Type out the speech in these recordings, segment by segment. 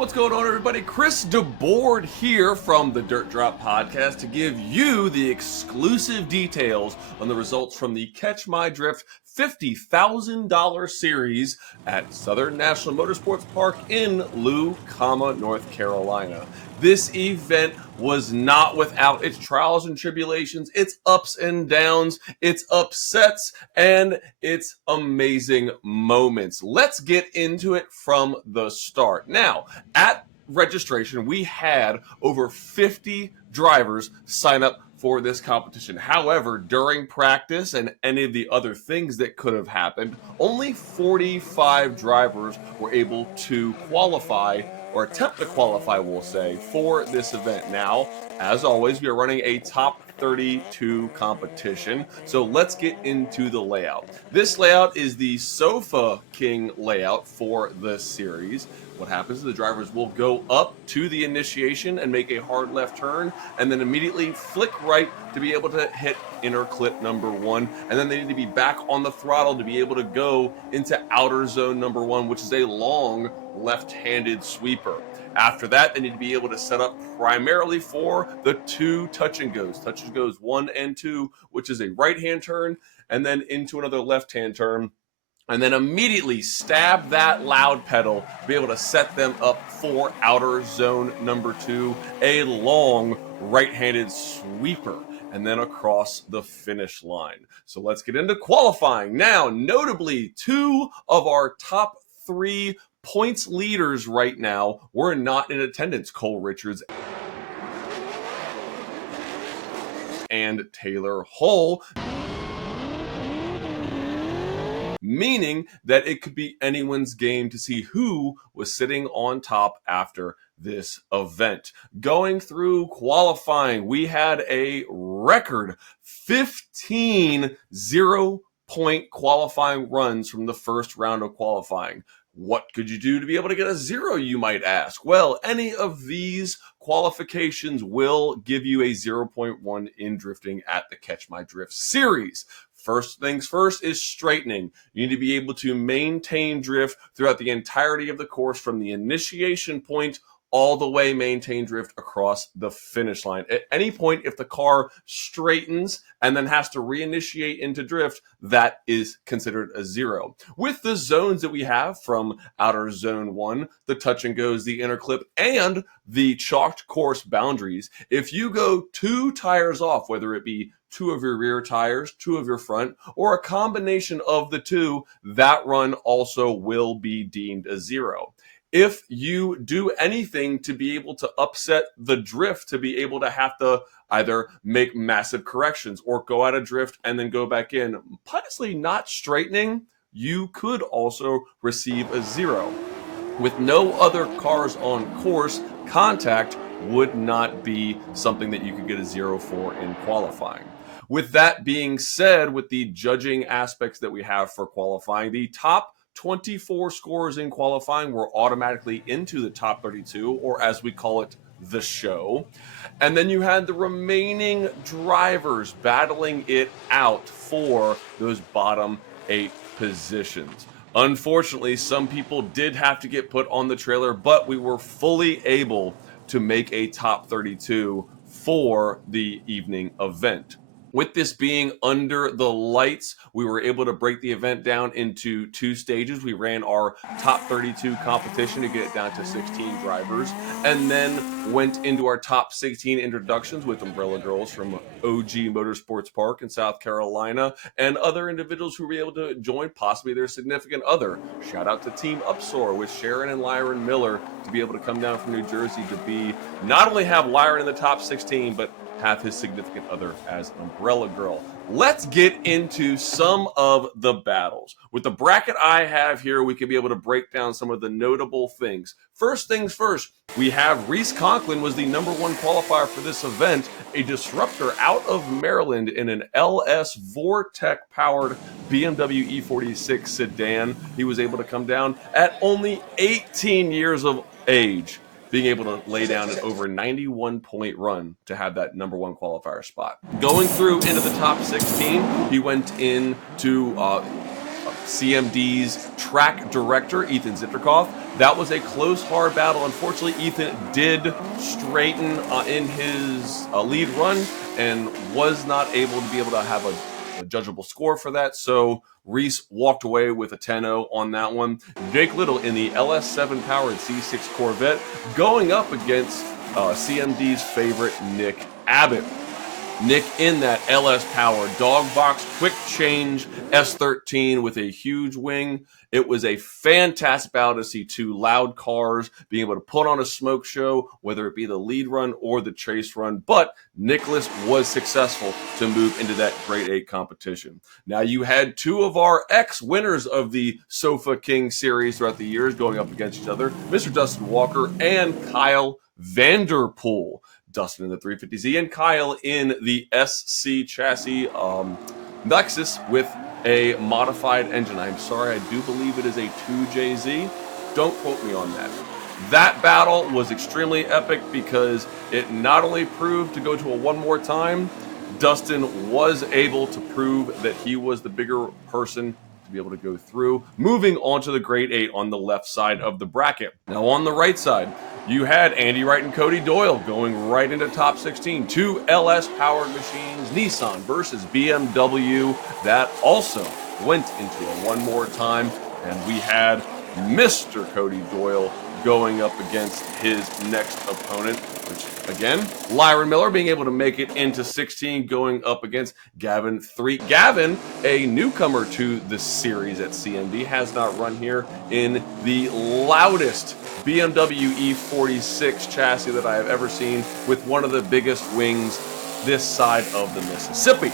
What's going on, everybody? Chris DeBoard here from the Dirt Drop Podcast to give you the exclusive details on the results from the Catch My Drift $50,000 series at Southern National Motorsports Park in Lucama, North Carolina. This event was not without its trials and tribulations, its ups and downs, its upsets, and its amazing moments. Let's get into it from the start. Now, at registration, we had over 50 drivers sign up for this competition. However, during practice and any of the other things that could have happened, only 45 drivers were able to qualify or attempt to qualify, we'll say, for this event. Now, as always, we are running a top 32 competition. So let's get into the layout. This layout is the Sofa King layout for the series. What happens is the drivers will go up to the initiation and make a hard left turn, and then immediately flick right to be able to hit inner clip number 1. And then they need to be back on the throttle to be able to go into outer zone number 1, which is a long left-handed sweeper. After that, they need to be able to set up primarily for the two touch and goes. Touch and goes 1 and 2, which is a right-hand turn, and then into another left-hand turn. And then immediately stab that loud pedal, be able to set them up for outer zone number 2, a long right-handed sweeper, and then across the finish line. So let's get into qualifying. Now, notably, 2 of our top 3 points leaders right now were not in attendance. Cole Richards and Taylor Hull, meaning that it could be anyone's game to see who was sitting on top after this event. Going through qualifying, we had a record 15 0-point qualifying runs from the first round of qualifying. What could you do to be able to get a 0, you might ask? Well, any of these qualifications will give you a 0.1 in drifting at the Catch My Drift series. First things first is straightening. You need to be able to maintain drift throughout the entirety of the course from the initiation point all the way maintain drift across the finish line. At any point, if the car straightens and then has to reinitiate into drift, that is considered a 0. With the zones that we have from outer zone 1, the touch and goes, the inner clip, and the chalked course boundaries, if you go 2 tires off, whether it be 2 of your rear tires, 2 of your front, or a combination of the 2, that run also will be deemed a 0. If you do anything to be able to upset the drift, to be able to have to either make massive corrections or go out of drift and then go back in, purposely not straightening, you could also receive a 0. With no other cars on course, contact would not be something that you could get a 0 for in qualifying. With that being said, with the judging aspects that we have for qualifying, the top 24 scores in qualifying were automatically into the top 32, or as we call it, the show. And then you had the remaining drivers battling it out for those bottom 8 positions. Unfortunately, some people did have to get put on the trailer, but we were fully able to make a top 32 for the evening event. With this being under the lights, we were able to break the event down into 2 stages. We ran our top 32 competition to get it down to 16 drivers, and then went into our top 16 introductions with Umbrella Girls from OG Motorsports Park in South Carolina, and other individuals who were able to join, possibly their significant other. Shout out to Team Upsoar with Sharon and Lyron Miller to be able to come down from New Jersey to be, not only have Lyron in the top 16, but have his significant other as Umbrella Girl. Let's get into some of the battles. With the bracket I have here, we can be able to break down some of the notable things. First things first, we have Reese Conklin was the number 1 qualifier for this event, a disruptor out of Maryland in an LS Vortec-powered BMW E46 sedan. He was able to come down at only 18 years of age, being able to lay down an over 91-point run to have that number 1 qualifier spot. Going through into the top 16, he went into CMD's track director, Ethan Zitterkoff. That was a close, hard battle. Unfortunately, Ethan did straighten in his lead run and was not able to have a judgeable score for that. So Reese walked away with a 10-0 on that one. Jake Little in the LS7 powered C6 Corvette going up against CMD's favorite, Nick Abbott. Nick in that LS powered dog box, quick change S13 with a huge wing. It was a fantastic battle to see two loud cars being able to put on a smoke show, whether it be the lead run or the chase run. But Nicholas was successful to move into that Grade 8 competition. Now you had two of our ex-winners of the Sofa King series throughout the years going up against each other, Mr. Dustin Walker and Kyle Vanderpool. Dustin in the 350Z and Kyle in the SC chassis Lexus with a modified engine. I'm sorry, I do believe it is a 2JZ. Don't quote me on that. That battle was extremely epic because it not only proved to go to a one more time, Dustin was able to prove that he was the bigger person to be able to go through, moving on to the Grade 8 on the left side of the bracket. Now on the right side, you had Andy Wright and Cody Doyle going right into top 16. Two LS-powered machines, Nissan versus BMW. That also went into a one more time. And we had Mr. Cody Doyle going up against his next opponent, which, again, Lyron Miller being able to make it into 16, going up against Gavin 3. Gavin, a newcomer to the series at CMD, has not run here in the loudest BMW E46 chassis that I have ever seen, with one of the biggest wings this side of the Mississippi.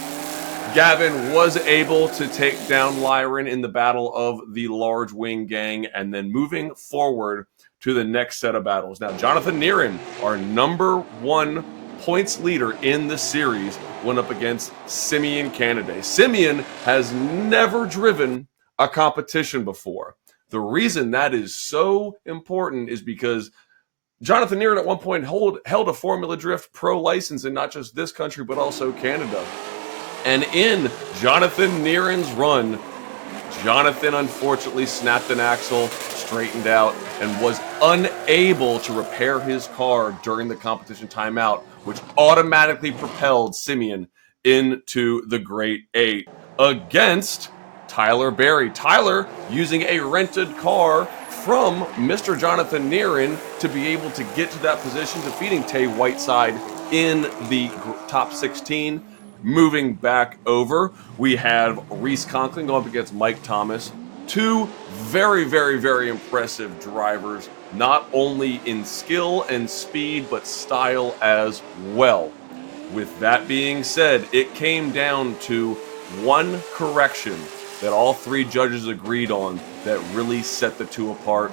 Gavin was able to take down Lyron in the battle of the large wing gang, and then moving forward to the next set of battles. Now, Jonathan Neeran, our number one points leader in the series, went up against Simeon Canaday. Simeon has never driven a competition before. The reason that is so important is because Jonathan Neeran at one point held a Formula Drift Pro license in not just this country, but also Canada. And in Jonathan Neeran's run, Jonathan unfortunately snapped an axle, straightened out, and was unable to repair his car during the competition timeout, which automatically propelled Simeon into the Grade 8 against Tyler Berry. Tyler using a rented car from Mr. Jonathan Neeran to be able to get to that position, defeating Tay Whiteside in the top 16. Moving back over, we have Reese Conklin going up against Mike Thomas. Two very, very, very impressive drivers, not only in skill and speed, but style as well. With that being said, it came down to one correction that all three judges agreed on that really set the two apart,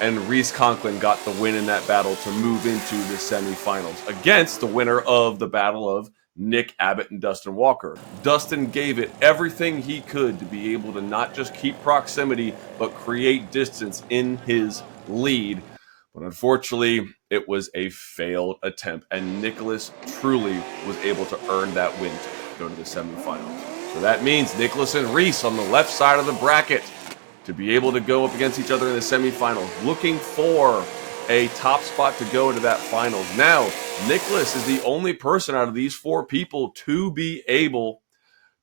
and Reese Conklin got the win in that battle to move into the semifinals against the winner of the battle of Nick Abbott and Dustin Walker. Dustin gave it everything he could to be able to not just keep proximity, but create distance in his lead. But unfortunately, it was a failed attempt, and Nicholas truly was able to earn that win to go to the semifinals. So that means Nicholas and Reese on the left side of the bracket to be able to go up against each other in the semifinals, looking for a top spot to go into that finals. Now, Nicholas is the only person out of these four people to be able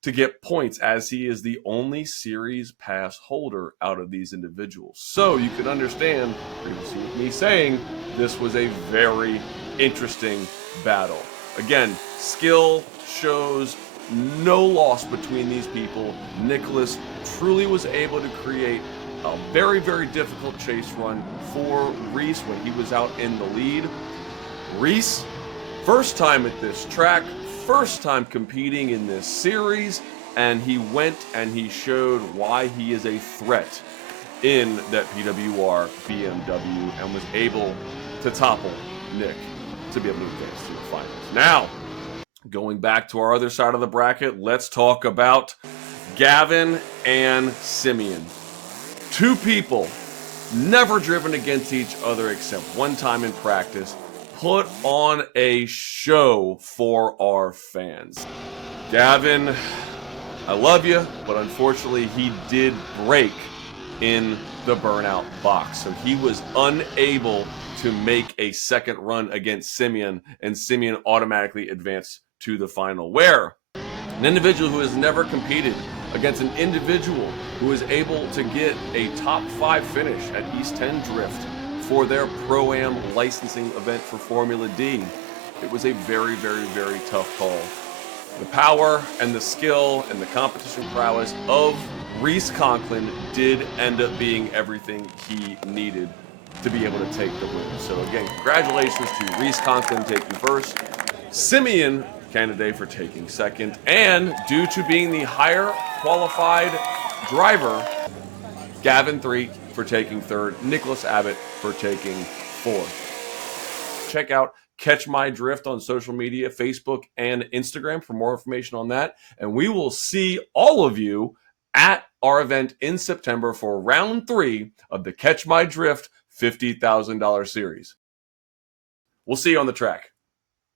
to get points, as he is the only series pass holder out of these individuals. So you can understand, previously with me saying, this was a very interesting battle. Again, skill shows no loss between these people. Nicholas truly was able to create a very, very difficult chase run for Reese when he was out in the lead. Reese, first time at this track, first time competing in this series, and he went and he showed why he is a threat in that PWR BMW and was able to topple Nick to be able to advance to the finals. Now, going back to our other side of the bracket, let's talk about Gavin and Simeon. Two people never driven against each other except one time in practice, put on a show for our fans. Gavin I love you, but unfortunately he did break in the burnout box. So he was unable to make a second run against Simeon, and Simeon automatically advanced to the final, where an individual who has never competed against an individual who was able to get a top 5 finish at East 10 Drift for their Pro-Am licensing event for Formula D. It was a very, very, very tough call. The power and the skill and the competition prowess of Reese Conklin did end up being everything he needed to be able to take the win. So again, congratulations to Reese Conklin taking first, Simeon Candidate for taking second, and due to being the higher qualified driver, Gavin 3 for taking third, Nicholas Abbott for taking fourth. Check out Catch My Drift on social media, Facebook and Instagram for more information on that. And we will see all of you at our event in September for round 3 of the Catch My Drift $50,000 series. We'll see you on the track.